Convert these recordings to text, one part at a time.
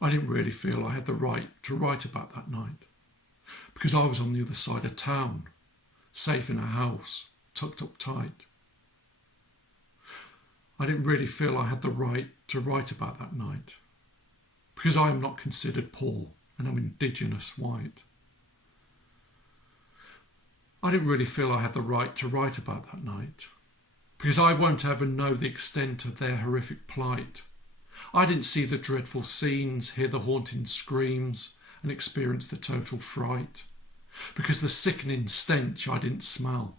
I didn't really feel I had the right to write about that night, because I was on the other side of town, safe in a house, tucked up tight. I didn't really feel I had the right to write about that night, because I am not considered poor and I'm indigenous white. I didn't really feel I had the right to write about that night, because I won't ever know the extent of their horrific plight. I didn't see the dreadful scenes, hear the haunting screams, and experience the total fright, because the sickening stench I didn't smell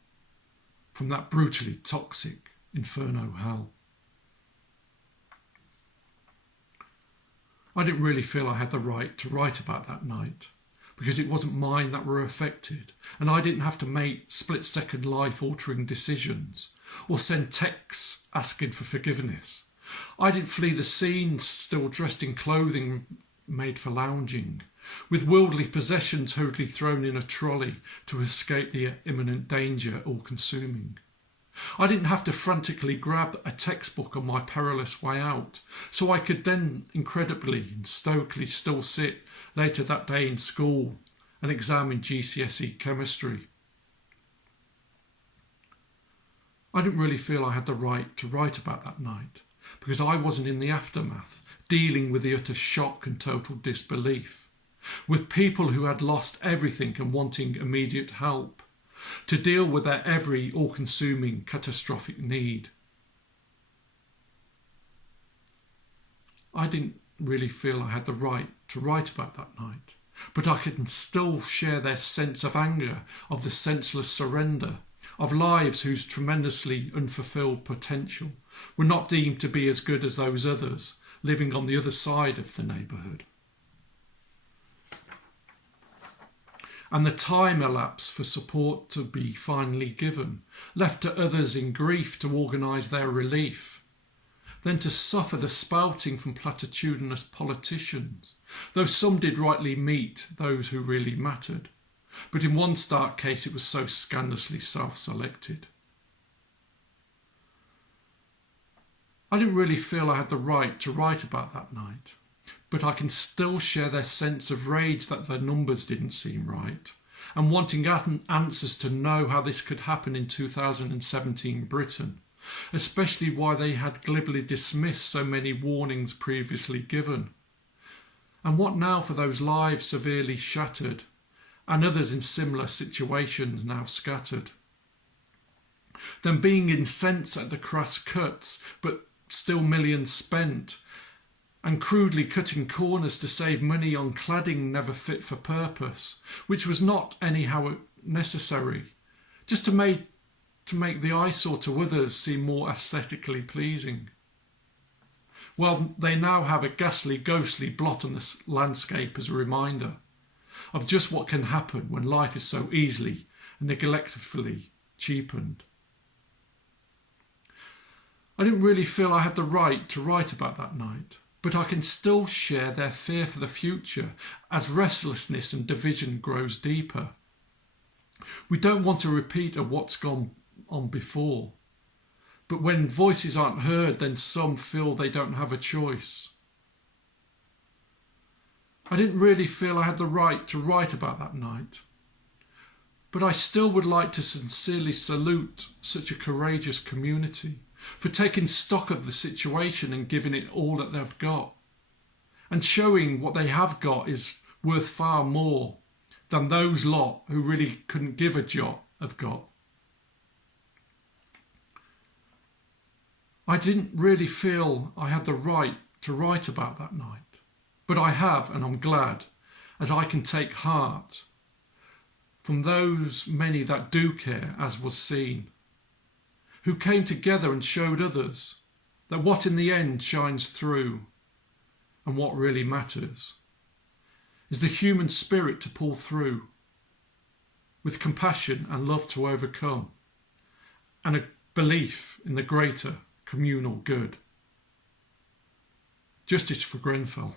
from that brutally toxic inferno hell. I didn't really feel I had the right to write about that night, because it wasn't mine that were affected, and I didn't have to make split-second life-altering decisions or send texts asking for forgiveness. I didn't flee the scene still dressed in clothing made for lounging, with worldly possessions hurriedly thrown in a trolley to escape the imminent danger all-consuming. I didn't have to frantically grab a textbook on my perilous way out, so I could then incredibly and stoically still sit later that day in school and examine GCSE chemistry. I didn't really feel I had the right to write about that night, because I wasn't in the aftermath, dealing with the utter shock and total disbelief, with people who had lost everything and wanting immediate help, to deal with their every all-consuming catastrophic need. I didn't really feel I had the right to write about that night, but I can still share their sense of anger, of the senseless surrender, of lives whose tremendously unfulfilled potential were not deemed to be as good as those others living on the other side of the neighbourhood. And the time elapsed for support to be finally given, left to others in grief to organise their relief, then to suffer the spouting from platitudinous politicians, though some did rightly meet those who really mattered. But in one stark case it was so scandalously self-selected. I didn't really feel I had the right to write about that night, but I can still share their sense of rage that their numbers didn't seem right, and wanting answers to know how this could happen in 2017 Britain, especially why they had glibly dismissed so many warnings previously given. And what now for those lives severely shattered, and others in similar situations now scattered? Them being incensed at the crass cuts, but still millions spent, and crudely cutting corners to save money on cladding never fit for purpose, which was not anyhow necessary, just to make the eyesore to others seem more aesthetically pleasing. Well, they now have a ghastly, ghostly blot on the landscape as a reminder of just what can happen when life is so easily and neglectfully cheapened. I didn't really feel I had the right to write about that night, but I can still share their fear for the future as restlessness and division grows deeper. We don't want a repeat of what's gone on before, but when voices aren't heard, then some feel they don't have a choice. I didn't really feel I had the right to write about that night, but I still would like to sincerely salute such a courageous community for taking stock of the situation and giving it all that they've got, and showing what they have got is worth far more than those lot who really couldn't give a jot have got. I didn't really feel I had the right to write about that night, but I have, and I'm glad, as I can take heart from those many that do care, as was seen, who came together and showed others that what in the end shines through and what really matters is the human spirit to pull through, with compassion and love to overcome, and a belief in the greater communal good. Justice for Grenfell.